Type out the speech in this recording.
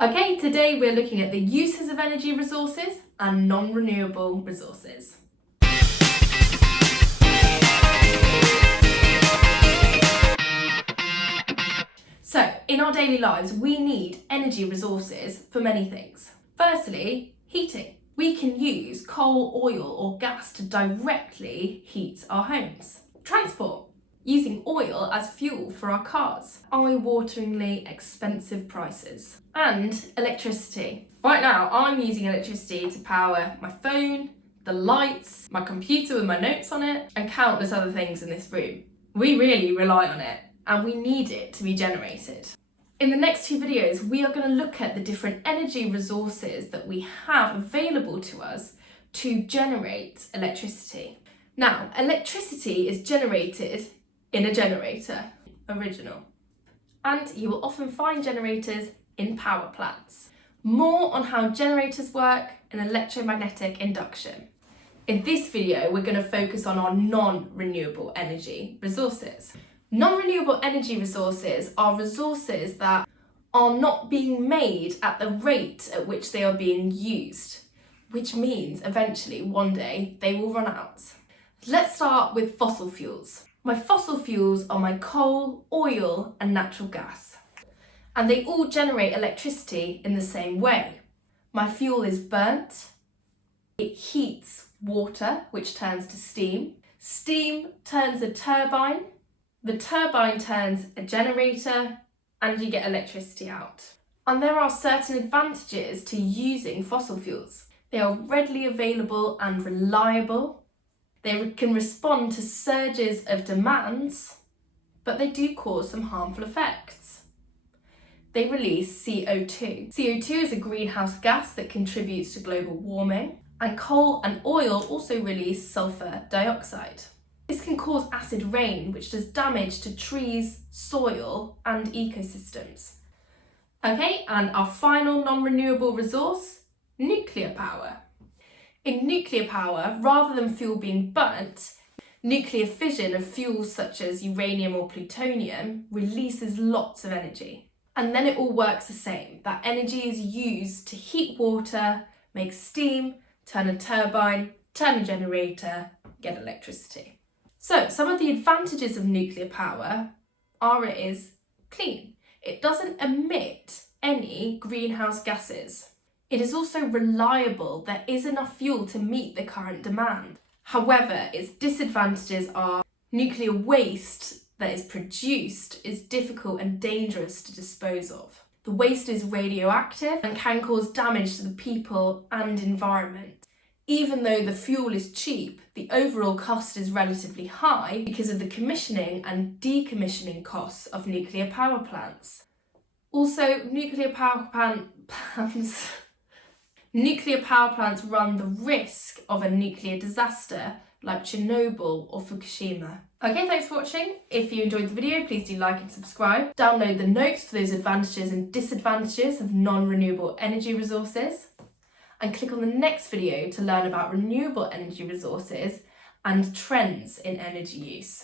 Okay, today we're looking at the uses of energy resources and non-renewable resources. So, in our daily lives, we need energy resources for many things. Firstly, heating. We can use coal, oil or gas to directly heat our homes. Transport. Using oil as fuel for our cars. Eye-wateringly expensive prices. And electricity. Right now, I'm using electricity to power my phone, the lights, my computer with my notes on it, and countless other things in this room. We really rely on it, and we need it to be generated. In the next two videos, we are going to look at the different energy resources that we have available to us to generate electricity. Now, electricity is generated in a generator, original. And you will often find generators in power plants. More on how generators work and electromagnetic induction. In this video, we're going to focus on our non-renewable energy resources. Non-renewable energy resources are resources that are not being made at the rate at which they are being used, which means eventually one day they will run out. Let's start with fossil fuels. My fossil fuels are my coal, oil and natural gas, and they all generate electricity in the same way. My fuel is burnt, it heats water which turns to steam, steam turns a turbine, the turbine turns a generator and you get electricity out. And there are certain advantages to using fossil fuels. They are readily available and reliable. They can respond to surges of demands, but they do cause some harmful effects. They release CO2. CO2 is a greenhouse gas that contributes to global warming, and coal and oil also release sulfur dioxide. This can cause acid rain, which does damage to trees, soil, and ecosystems. Okay, and our final non-renewable resource, nuclear power. In nuclear power, rather than fuel being burnt, nuclear fission of fuels such as uranium or plutonium releases lots of energy. And then it all works the same. That energy is used to heat water, make steam, turn a turbine, turn a generator, get electricity. So some of the advantages of nuclear power are it is clean. It doesn't emit any greenhouse gases. It is also reliable. There is enough fuel to meet the current demand. However, its disadvantages are nuclear waste that is produced is difficult and dangerous to dispose of. The waste is radioactive and can cause damage to the people and environment. Even though the fuel is cheap, the overall cost is relatively high because of the commissioning and decommissioning costs of nuclear power plants. Also, nuclear power plants run the risk of a nuclear disaster like Chernobyl or Fukushima. Okay, thanks for watching. If you enjoyed the video, please do like and subscribe. Download the notes for those advantages and disadvantages of non-renewable energy resources. And click on the next video to learn about renewable energy resources and trends in energy use.